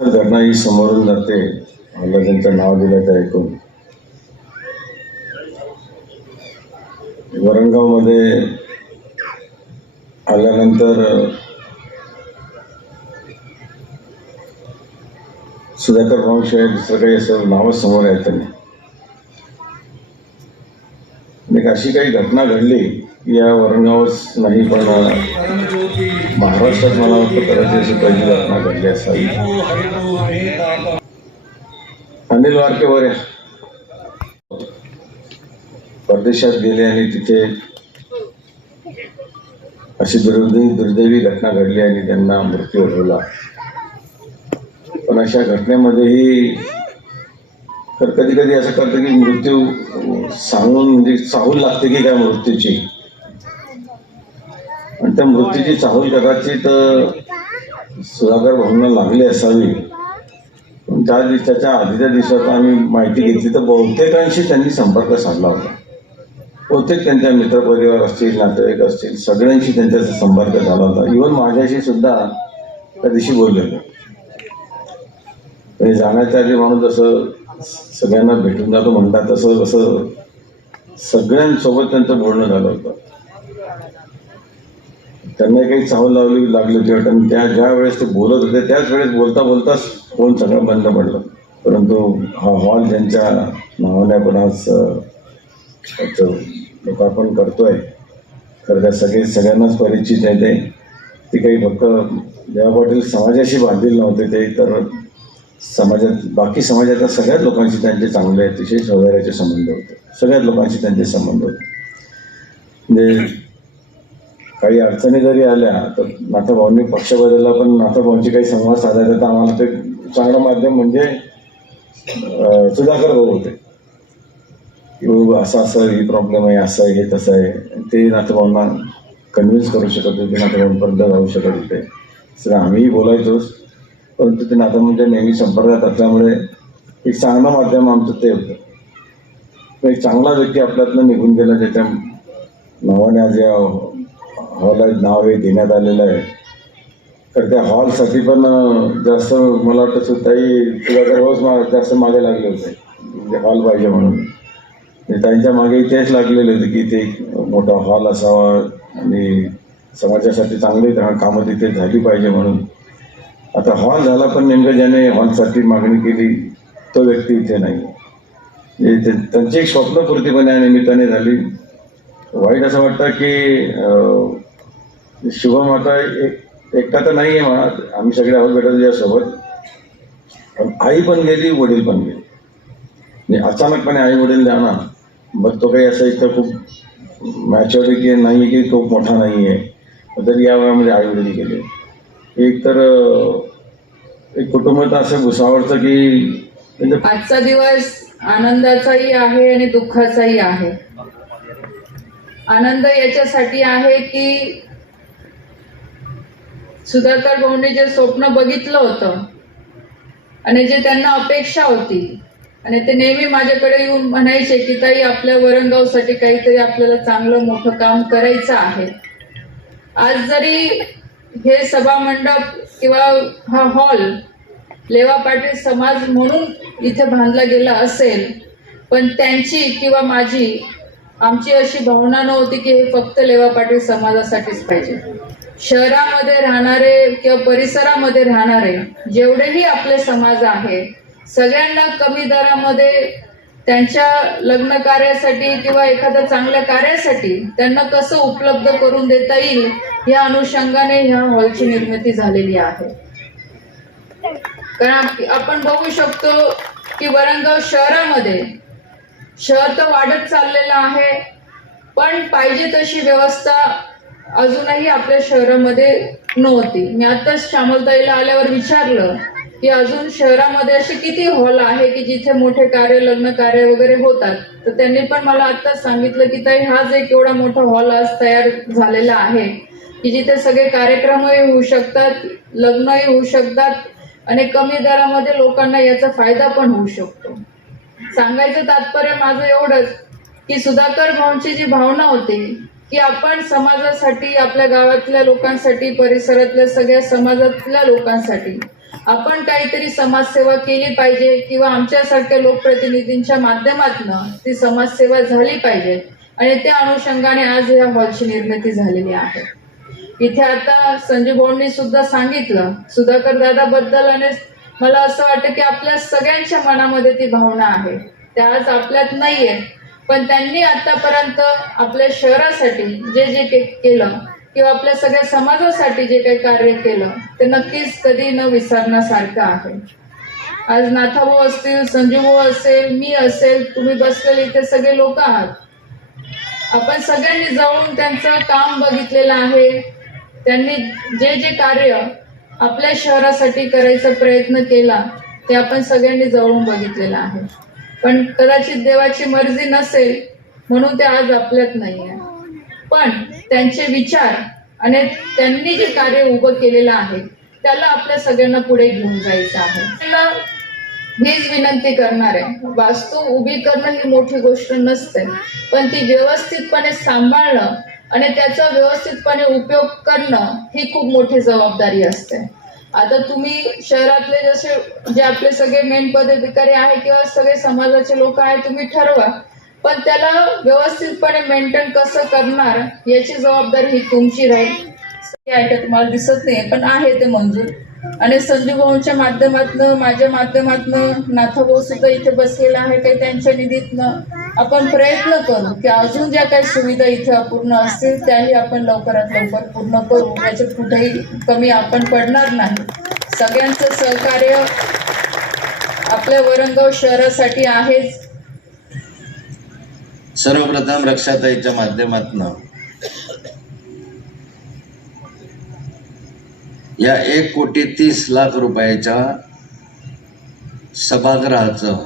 घटना ही समोरून जाते. मला त्यांचं नाव दिलं ते ऐकून वरणगावमध्ये आल्यानंतर सुधाकर भाऊशिवाय दुसरं काही असं नावच समोर येतं नाही एक अशी काही घटना घडली या वरणगावच नाही पण महाराष्ट्रात मला वाटतं करायची अशी पहिली घटना घडली असावी. अनिल वारके बरे परदेशात गेले आणि तिथे अशी दुर्दैवी दुर्दैवी घटना घडली आणि त्यांना मृत्यू ओढवला पण अशा घटनेमध्येही तर कधी कधी असं करतं की मृत्यू सांगून म्हणजे चाहूल लागते की काय मृत्यूची. त्या मृत्यूची चाहूल कदाचित सुधाकर भाऊंना लागली असावी. पण त्या दिवसाच्या आधीच्या दिवसात आम्ही माहिती घेतली तर बहुतेकांशी त्यांनी संपर्क साधला होता. बहुतेक त्यांच्या मित्रपरिवार असतील नातेवाईक असतील सगळ्यांशी त्यांचा संपर्क झाला होता. इव्हन माझ्याशी सुद्धा त्या दिवशी बोललेलं म्हणजे जाण्याच्या आधी माणूस जसं सगळ्यांना भेटून जातो म्हणतात तसं तसं सगळ्यांसोबत त्यांचं बोलणं झालं होतं. त्यांना काही चावल लावली लागली होती. वाटतं त्या ज्या वेळेस ते बोलत होते त्याच वेळेस बोलता बोलताच फोन सगळं बंद पडलं. परंतु हा हॉल ज्यांच्या नावाने आपण आज त्याचं लोकार्पण करतोय तर त्या सगळे सगळ्यांनाच परिचित आहे ते. ती काही फक्त जेव्हा पाटील समाजाशी बांधील नव्हते ते तर समाजात बाकी समाजातल्या सगळ्याच लोकांशी त्यांचे चांगले अतिशय सौहार्दाचे संबंध होते. सगळ्याच लोकांशी त्यांचे संबंध होते. म्हणजे काही अडचणी जरी आल्या तर नाथाभाऊंनी पक्ष बदलला पण नाथाभाऊंची काही संवाद साधायचा तर आम्हाला ते चांगलं माध्यम म्हणजे सुधाकर भाऊ होते. की बाबा असं असं ही प्रॉब्लेम आहे असं आहे हे तसं आहे. ते नाथाभाऊंना कन्व्हिन्स करू शकत होते नाथाभाऊंपर्यंत जाऊ शकत होते. सर आम्हीही बोलायचोच परंतु ते नाथाभाऊंच्या नेहमी संपर्कात असल्यामुळे एक चांगलं माध्यम आमचं ते होतं. एक चांगला व्यक्ती आपल्यातनं निघून गेला ज्याच्या नावाने आज या हॉलला नाव हे देण्यात आलेलं आहे. तर त्या हॉलसाठी पण जास्त मला वाटतं सुद्धाही सुधाकर भाऊच मा जास्त मागे लागले होते. म्हणजे हॉल पाहिजे म्हणून. म्हणजे त्यांच्या मागे तेच लागलेले होते की ते एक मोठा हॉल असावा आणि समाजासाठी चांगली कामं तिथे झाली पाहिजे म्हणून. आता हॉल झाला पण नेमकं ज्याने हॉलसाठी मागणी केली तो व्यक्ती इथे नाही. म्हणजे ते- त्यांची एक स्वप्नपूर्ती पण या निमित्ताने झाली. वाईट असं वाटतं की शुभम आता एक एकटा तर नाही आहे म्हणा. आम्ही सगळे आहोत भेटत त्याच्यासोबत पण आई पण गेली वडील पण गेले. म्हणजे अचानकपणे आई वडील जाणार. मग तो काही असं इथं खूप मॅच्युरिटी नाही आहे की खूप मोठा नाही आहे तर या वयामध्ये आई वडील गेले. एक तर एक कुटुंब तर असं भुसावळचं की म्हणजे आजचा दिवस आनंदाचाही आहे आणि दुःखाचाही आहे. आनंद याच्यासाठी आहे की सुधाकर भाऊने जे स्वप्न बघितलं होतं आणि जे त्यांना अपेक्षा होती आणि ते नेहमी माझ्याकडे येऊन म्हणायचे की ताई आपल्या वरणगावसाठी काहीतरी आपल्याला चांगलं मोठं काम करायचं आहे. आज जरी हे सभा मंडप किंवा हा हॉल लेवा पाटील समाज म्हणून इथे बांधला गेला असेल पण त्यांची किंवा माझी आमची अशी भावना नव्हती की हे फक्त लेवा पाटील समाजासाठीच पाहिजे. शहरामध्ये राहणारे किंवा परिसरामध्ये राहणारे जेवढेही आपले समाज आहे सगळ्यांना कमी दरामध्ये त्यांच्या लग्न कार्यासाठी किंवा एखाद्या चांगल्या कार्यासाठी त्यांना कसं उपलब्ध करून देता येईल या अनुषंगाने ह्या हॉलची निर्मिती झालेली आहे. कारण आपण बघू शकतो की वरणगाव शहरामध्ये शहर तर वाढत चाललेलं आहे पण पाहिजे तशी व्यवस्था अजूनही आपल्या शहरामध्ये नव्हती. मी आताच श्यामलताईला आल्यावर विचारलं की अजून शहरामध्ये असे किती हॉल आहे की जिथे मोठे कार्य लग्न कार्य वगैरे होतात? तर त्यांनी पण मला आत्ताच सांगितलं की ताई हाच एक एवढा मोठा हॉल आज तयार झालेला आहे की जिथे सगळे कार्यक्रमही होऊ शकतात लग्नही होऊ शकतात आणि कमी दरामध्ये लोकांना याचा फायदा पण होऊ शकतो. सांगायचं तात्पर्य माझं एवढंच की सुधाकर भाऊंची जी भावना होती की आपण समाजासाठी आपल्या गावातल्या लोकांसाठी परिसरातल्या सगळ्या समाजातल्या लोकांसाठी आपण काहीतरी समाजसेवा केली पाहिजे किंवा आमच्यासारख्या लोकप्रतिनिधींच्या माध्यमातून ती समाजसेवा झाली पाहिजे. आणि त्या अनुषंगाने आज या हॉलची निर्मिती झालेली आहे. इथे आता संजय बोंडनी सुद्धा सांगितलं सुधाकर दादाबद्दल आणि मला असं वाटतं की आपल्या सगळ्यांच्या मनामध्ये ती भावना आहे. त्या आज आपल्यात नाहीये. पण त्यांनी आतापर्यंत आपल्या शहरासाठी जे जे केलं किंवा आपल्या सगळ्या समाजासाठी जे काही कार्य केलं ते नक्कीच कधी न विसरण्यासारखं आहे. आज नाथाभाऊ असतील संजीवभाऊ असेल मी असेल तुम्ही बसलेले इथे सगळे लोक आहात. आपण सगळ्यांनी जाऊन त्यांचं काम बघितलेलं आहे. त्यांनी जे जे कार्य आपल्या शहरासाठी करायचा प्रयत्न केला ते आपण सगळ्यांनी जवळून बघितलेलं आहे. पण कदाचित देवाची मर्जी नसेल म्हणून ते आज आपल्यात नाही आहे पण त्यांचे विचार आणि त्यांनी जे कार्य उभं केलेलं आहे त्याला आपल्या सगळ्यांना पुढे घेऊन जायचं आहे. त्याला हीच विनंती करणार आहे. वास्तू उभी करणं ही मोठी गोष्ट नसते पण ती व्यवस्थितपणे सांभाळणं आणि त्याचा व्यवस्थितपणे उपयोग करणं ही खूप मोठी जबाबदारी असते. आता तुम्ही शहरातले जसे जे आपले सगळे मेन पदाधिकारी आहे किंवा सगळे समाजाचे लोक आहे तुम्ही ठरवा. पण त्याला व्यवस्थितपणे मेंटेन कसं करणार याची जबाबदारी ही तुमची राहील. आयटम तुम्हाला दिसत नाही पण आहे ते मंजूर. आणि संजू भाऊंच्या माध्यमातनं माझ्या माध्यमातनं नाथाभाऊ सुद्धा इथे बसलेला आहे काही त्यांच्या निधीतनं. आपण प्रयत्न करू की अजून ज्या काही सुविधा इथे अपूर्ण असतील त्याही आपण लवकरात लवकर पूर्ण करू. याच्यात कुठेही कमी आपण पडणार नाही. सगळ्यांचं सहकार्य आपल्या वरंगाव शहरासाठी आहेच. सर्वप्रथम रक्षाताईच्या माध्यमातून या एक कोटी तीस लाख रुपयाच्या सभागृहाचं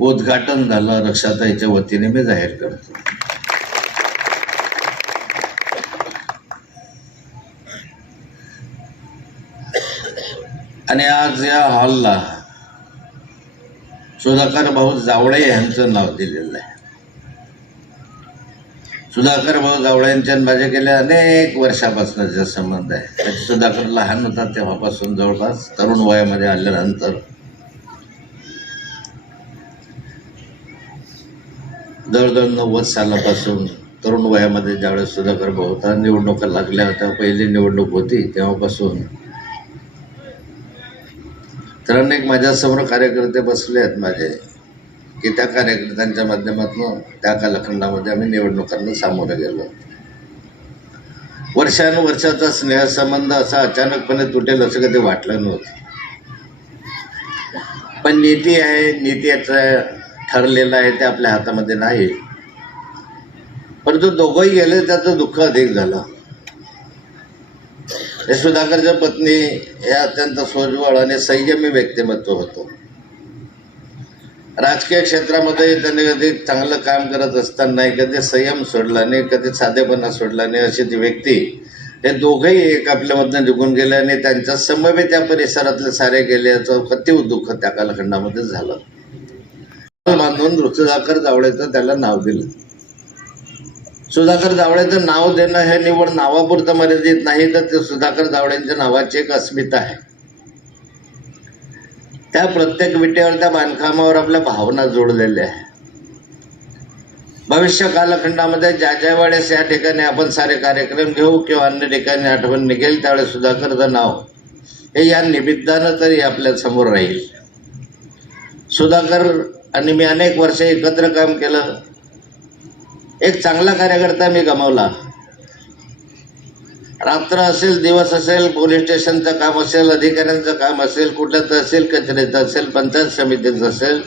उद्घाटन झालं रक्षाताईच्या वतीने मी जाहीर करतो. आणि आज या हॉलला सुधाकर भाऊ जावळे यांचं नाव दिलेलं आहे. सुधाकर भाऊ जावळे यांच्या माझ्या गेल्या अनेक वर्षापासूनचा संबंध आहे. सुधाकर लहान होता तेव्हापासून जवळपास तरुण वयामध्ये आल्यानंतर जवळजवळ नव्वद सालापासून तरुण वयामध्ये ज्यावेळेस सुधाकर भाऊ होता निवडणुका लागल्या होत्या पहिली निवडणूक होती तेव्हापासून. तर अनेक माझ्यासमोर कार्यकर्ते बसले आहेत माझे की त्या कार्यकर्त्यांच्या माध्यमातून त्या कालखंडामध्ये आम्ही निवडणुकांना सामोरे गेलो. वर्षानुवर्षाचा स्नेहसंबंध असा अचानकपणे तुटेल असं कधी वाटलं नव्हतं. पण नीती आहे नीती याचं ठरलेलं आहे ते आपल्या हातामध्ये नाही. परंतु दोघंही गेले त्याचं दुःख अधिक झालं. हे सुधाकरच्या पत्नी हे अत्यंत सोजवळ आणि संयमी व्यक्तिमत्व होतं. राजकीय क्षेत्रामध्ये त्यांनी कधी चांगलं काम करत असताना कधी संयम सोडला नाही कधी साधेपणा सोडला नाही अशी ती व्यक्ती हे दोघंही एक आपल्यामधनं निघून गेले आणि त्यांच्या समवे त्या परिसरातले सारे गेले याचं अति दुःख त्या कालखंडामध्ये झालं. बांधून सुधाकर जावळेचं त्याला नाव दिलं. सुधाकर जावळेचं नाव देणं हे निवड नावापुरतं मर्यादित नाही तर ते सुधाकर जावळेंच्या नावाची एक अस्मिता आहे. त्या प्रत्येक विटेवर त्या बांधकामावर आपल्या भावना जोडलेल्या आहे भविष्य कालखंडामध्ये ज्या ज्या वेळेस या ठिकाणी आपण सारे कार्यक्रम घेऊ किंवा अन्य ठिकाणी आठवण निघेल त्यावेळेस सुधाकरचं नाव हे या निमित्तानं तरी आपल्यासमोर राहील. सुधाकर आणि मी अनेक वर्ष एकत्र काम केलं. एक चांगला कार्यकर्ता मी गमावला. रात्र असेल दिवस असेल पोलीस स्टेशनचं काम असेल अधिकाऱ्यांचं काम असेल कुठं तहसील कचऱ्याचं असेल पंचायत समितीचं असेल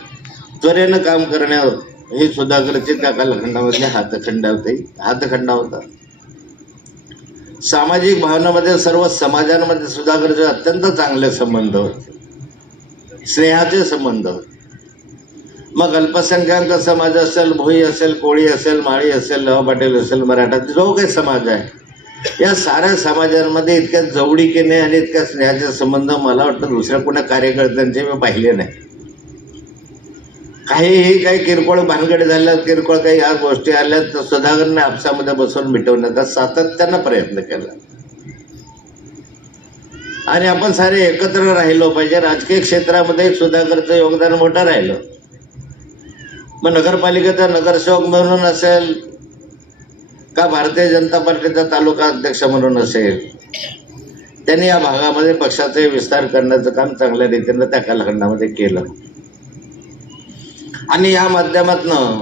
त्वरेनं काम करण्यावर. ही सुधाकरची त्या कालखंडामधली हातखंडा होती. हातखंडा होता. सामाजिक भावनामध्ये सर्व समाजांमध्ये सुधाकरचे अत्यंत चांगले संबंध होते. स्नेहाचे संबंध होते. मग अल्पसंख्याक समाज असेल भोई असेल कोळी असेल माळी असेल लव पाटील असेल मराठा जो काही समाज आहे या साऱ्या समाजांमध्ये इतक्या जवळीकीने आणि इतक्या स्नेहाचे संबंध मला वाटतं दुसऱ्या कोणा कार्यकर्त्यांचे मी पाहिले नाही. काहीही काही किरकोळ भानगडी झाल्यात किरकोळ काही या गोष्टी आल्या तर सुधाकरने आपसामध्ये बसून मिटवण्याचा सातत्यानं प्रयत्न केला. आणि आपण सारे एकत्र राहिलो पाहिजे. राजकीय क्षेत्रामध्ये सुधाकरचं योगदान मोठं राहिलं. मग नगरपालिकेचा नगरसेवक म्हणून असेल का भारतीय जनता पार्टीचा तालुका अध्यक्ष म्हणून असेल? त्यांनी या भागामध्ये पक्षाचे विस्तार करण्याचं काम चांगल्या रीतीनं त्या कालखंडामध्ये केलं. आणि या माध्यमातनं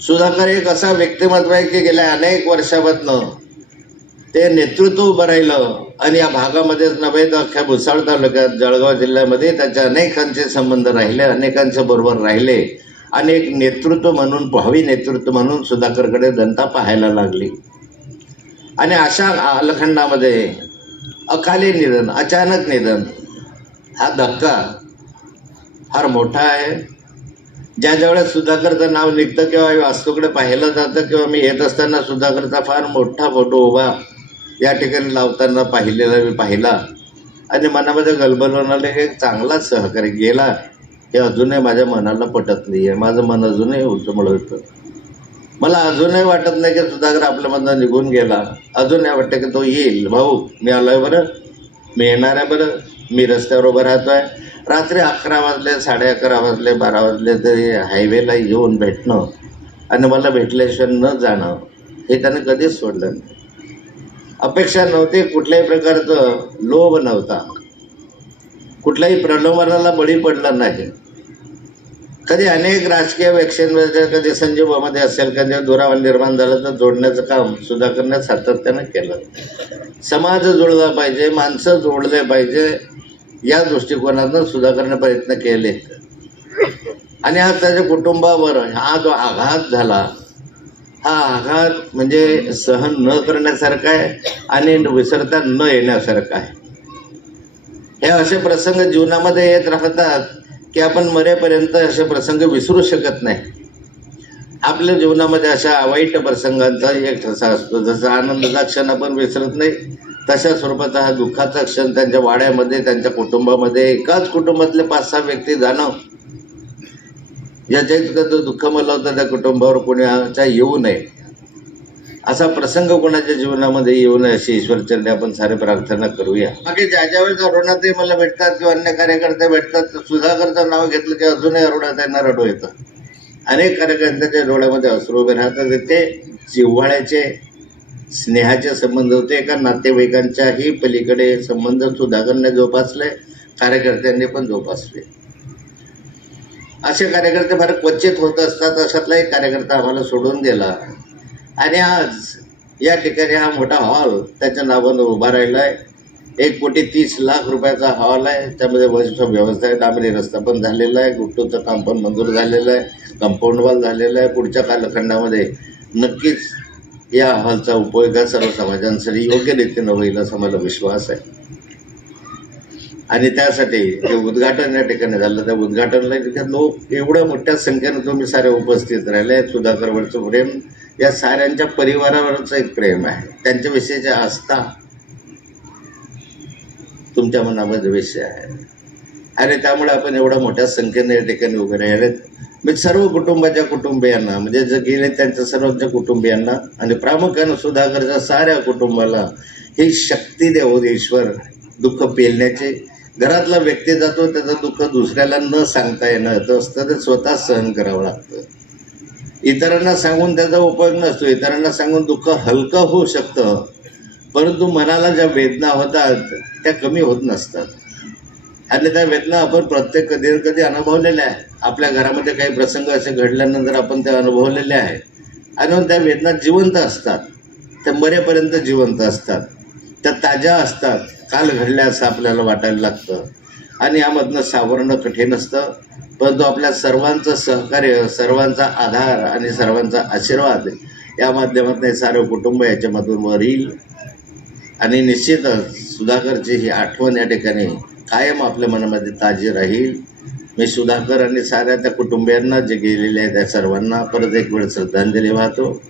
सुधाकर एक असा व्यक्तिमत्व आहे की गेल्या अनेक वर्षापातनं ते नेतृत्व उभं राहिलं आणि या भागामध्येच नव्हे तर अख्ख्या भुसाळ तालुक्यात जळगाव जिल्ह्यामध्ये त्याचे अनेकांचे संबंध राहिले अनेकांच्या बरोबर राहिले. आणि एक नेतृत्व म्हणून भावी नेतृत्व म्हणून सुधाकरकडे जनता पाहायला लागली. आणि अशा कालखंडामध्ये अकाली निधन अचानक निधन हा धक्का फार मोठा आहे. ज्या ज्यावेळेस सुधाकरचं नाव निघतं किंवा वास्तूकडे पाहिलं जातं किंवा मी येत असताना सुधाकरचा फार मोठा फोटो उभा या ठिकाणी लावताना पाहिलेला मी पाहिला. आणि मनामध्ये गलबल होणार एक चांगलाच सहकारी गेला. हे अजूनही माझ्या मनाला पटत नाही आहे माझं मन अजूनही उलटमळ होतं मला अजूनही वाटत नाही की सुधाकर आपल्यामधनं निघून गेला. अजूनही वाटतं की तो येईल. भाऊ मी आलो आहे बरं. मी येणार आहे बरं. मी रस्त्यावर उभं आहे रात्री अकरा वाजले साडे अकरा वाजले बारा वाजले तरी हायवेला येऊन भेटणं आणि मला भेटल्याशिवाय न जाणं हे त्याने कधीच सोडलं नाही. अपेक्षा नव्हती कुठल्याही प्रकारचं. लोभ नव्हता. कुठल्याही प्रलोभनाला बळी पडला नाही. कधी अनेक राजकीय व्यक्तींमध्ये कधी संजीवामध्ये असेल कधी दुरावा निर्माण झालं तर जोडण्याचं काम सुधाकरने सातत्यानं केलं. समाज जुळला पाहिजे माणसं जोडले पाहिजे या दृष्टिकोनातून सुधाकरने प्रयत्न केले. आणि आज त्याच्या कुटुंबावर हा जो आघात झाला हा आघात म्हणजे सहन न करण्यासारखा आहे आणि विसरता न येण्यासारखा आहे. हे असे प्रसंग जीवनामध्ये येत राहतात की आपण मरेपर्यंत असे प्रसंग विसरू शकत नाही. आपल्या जीवनामध्ये अशा वाईट प्रसंगांचा एक ठसा असतो. जसा आनंदाचा क्षण आपण विसरत नाही तशा स्वरूपाचा हा दुःखाचा क्षण त्यांच्या वाड्यामध्ये त्यांच्या कुटुंबामध्ये एकाच कुटुंबातले पाच सहा व्यक्ती जाणं. याच्या इतकं जो दुःख मला होतं त्या कुटुंबावर कोणाच्या येऊ नये. असा प्रसंग कोणाच्या जीवनामध्ये येऊ नये अशी ईश्वरचरणी आपण सारे प्रार्थना करूया. बाकी ज्या ज्या वेळेस अरुणाताई मला भेटतात किंवा अन्य कार्यकर्ते भेटतात सुधाकरचं नाव घेतलं की अजूनही अरुणाताईंना रडू येतं. अनेक कार्यकर्त्यांच्या डोळ्यामध्ये अश्रू उभे राहतात ते जिव्हाळ्याचे स्नेहाचे संबंध होते. एका नातेवाईकांच्याही पलीकडे संबंध सुधाकरने जोपासले कार्यकर्त्यांनी पण जोपासले. असे कार्यकर्ते फार क्वचित होत असतात अशातला एक कार्यकर्ता आम्हाला सोडून दिला आणि आज या ठिकाणी हा मोठा हॉल त्याच्या नावानं उभा राहिला आहे एक कोटी तीस लाख रुपयाचा हॉल आहे. त्यामध्ये वरिष्ठ व्यवस्था आहे. डांबरी रस्ता पण झालेला आहे. गुट्टूचं काम पण मंजूर झालेलं आहे. कंपाऊंड वॉल झालेलं आहे. पुढच्या कालखंडामध्ये नक्कीच या हॉलचा उपयोग हा सर्व समाजांसाठी योग्य रीतीनं होईल असा मला विश्वास आहे. आणि त्यासाठी जे उद्घाटन या ठिकाणी झालं त्या उद्घाटनला तिथे लोक एवढ्या मोठ्या संख्येनं तुम्ही सारे उपस्थित राहिले सुधाकरवरचं प्रेम या साऱ्यांच्या परिवारावरच एक प्रेम आहे. त्यांच्याविषयीची आस्था तुमच्या मनामध्ये विषय आहे. आणि त्यामुळे आपण एवढ्या मोठ्या संख्येने या ठिकाणी उभे राहिलेत. मी सर्व कुटुंबाच्या कुटुंबियांना म्हणजे जे गेले त्यांच्या सर्वच्या कुटुंबियांना आणि प्रामुख्यानं सुधाकरच्या साऱ्या कुटुंबाला ही शक्ती देऊ ईश्वर दुःख पेलण्याचे. घरातला व्यक्ती जातो त्याचं दुःख दुसऱ्याला न सांगता येणं तर असतं ते स्वतः सहन करावं लागतं. इतरांना सांगून त्याचा उपयोग नसतो. इतरांना सांगून दुःख हलकं होऊ शकतं. परंतु मनाला ज्या वेदना होतात त्या कमी होत नसतात. आणि त्या वेदना आपण प्रत्येक कधी ना कधी अनुभवलेल्या आहे आपल्या घरामध्ये काही प्रसंग असे घडल्यानंतर आपण त्या अनुभवलेले आहे आणि मग त्या वेदना जिवंत असतात. त्या मरेपर्यंत जिवंत असतात. त्या ताज्या असतात. काल घडल्या असं आपल्याला वाटायला लागतं. आणि यामधनं सावरणं कठीण असतं. परंतु आपल्या सर्वांचं सहकार्य सर्वांचा आधार आणि सर्वांचा आशीर्वाद या माध्यमातून सारं कुटुंब याच्यामधून वर येईल. आणि निश्चितच सुधाकरची ही आठवण या ठिकाणी कायम आपल्या मनामध्ये ताजी राहील. मी सुधाकर आणि साऱ्या त्या कुटुंबियांना जे गेलेले आहेत त्या सर्वांना परत एक वेळ श्रद्धांजली वाहतो.